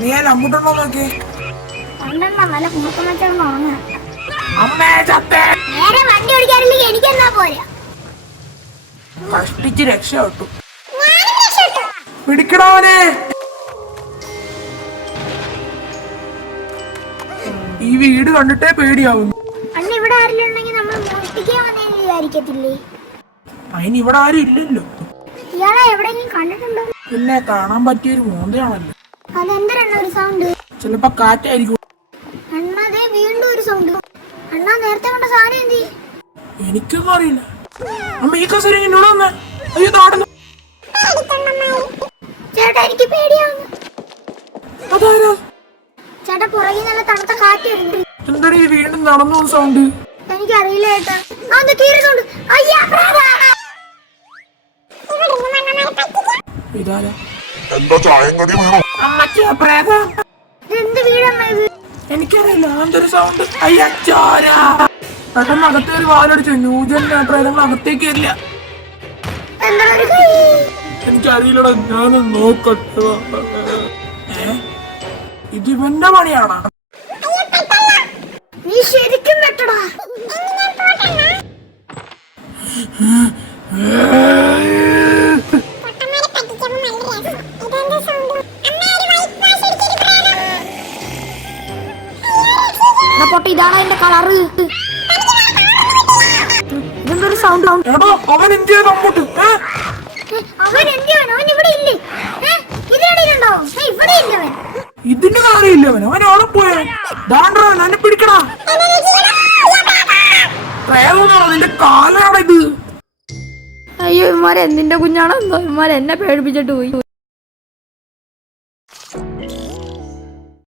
നീ അമ്പുട്ടുണ്ടോ നോക്കി. നല്ല കുമ്പക്കമ്മ അമ്മേ ചത്തേ. നേരെ വണ്ടി ഓടിക്കാറില്ലെങ്കിൽ എനിക്കെന്നാ പോരാ. കഷ്ടിച്ച് രക്ഷപ്പെട്ടു. പിടിക്കണവനെ. ഈ വീട് കണ്ടിട്ടേ പേടിയാവുന്നു. അന്ന് ഇവിടെ ആരെങ്കിലും ഉണ്ടെങ്കിൽ നമ്മൾ മോഷ്ടിക്കാൻ വന്നേന്ന് വിചാരിക്കത്തില്ലേ? അതിന് ഇവിടെ ആരും ഇല്ലല്ലോ. ഇയാളെ എവിടെയെങ്കിലും കണ്ടിട്ടുണ്ടോ? പിന്നെ കാണാൻ പറ്റിയൊരു മോന്തയാണല്ലോ. അതെന്തരാണ് ഒരു സൗണ്ട്? ചിലപ്പോ കാറ്റായിരിക്കും. അണ്ണാതെ വീണ്ടും ഒരു സൗണ്ട്. അണ്ണാ നേരത്തെ കണ്ട സാധനം എന്തി? എനിക്കൊന്നും അറിയില്ല. അമ്മ ഈ കസേര എന്നോട് വന്നേ. അയ്യോ താടുന്നു. ചേട്ടാ എനിക്ക് പേടിയാവുന്നു. അതാരാ? ചേട്ടാ പുറകിൽ നല്ല തണുത്ത കാറ്റ് വരുന്നു. എന്താ ഈ വീണ്ടും നടന്നു സൗണ്ട്? എനിക്കറിയില്ല ചേട്ടാ. അതെന്താ കീറുന്നുണ്ട്? അയ്യാ ഇതാരാ? എന്ത് വീടമ്മ ഇത്? എനിക്കറിയില്ല. എന്തൊരു സൗണ്ട്? അയ്യാ പെട്ടെന്ന് അകത്തേക്ക് വാലടിച്ചു. ന്യൂജൻ പ്രേതങ്ങൾ അകത്തേക്ക് ഇല്ല. എനിക്കറിയില്ലടാ. ഞാനും നോക്കട്ടെ. ഇത് ഇവന്റെ പണിയാണോ? നീ ശരിക്കും വെട്ടടാ. ഇതാണ് അതിന്റെ കളറ്. ഇതെന്തൊരു സൗണ്ട്? അവൻ എന്ത് ചെയ്തു അങ്ങോട്ട്? അവൻ എന്ത് ചെയ്യണം? അവൻ ഇവിടെ ഇല്ലേ? ഇതിനിടയിലുണ്ടോ? ഇവിടെ ഇല്ലവൻ. ഇതിന്റെ കാര്യമില്ലവൻ. അവൻ അവിടെ പോയ ദാണ്ടവൻ എന്നെ പിടിക്കടാ. പ്രേതമാണോ നിന്റെ കാലാണോ ഇത്? അയ്യോ ഇവന്മാരെ എന്തിന്റെ കുഞ്ഞാണോ എന്തോ. ഇവന്മാരെ എന്നെ പേടിപ്പിച്ചിട്ട് പോയി.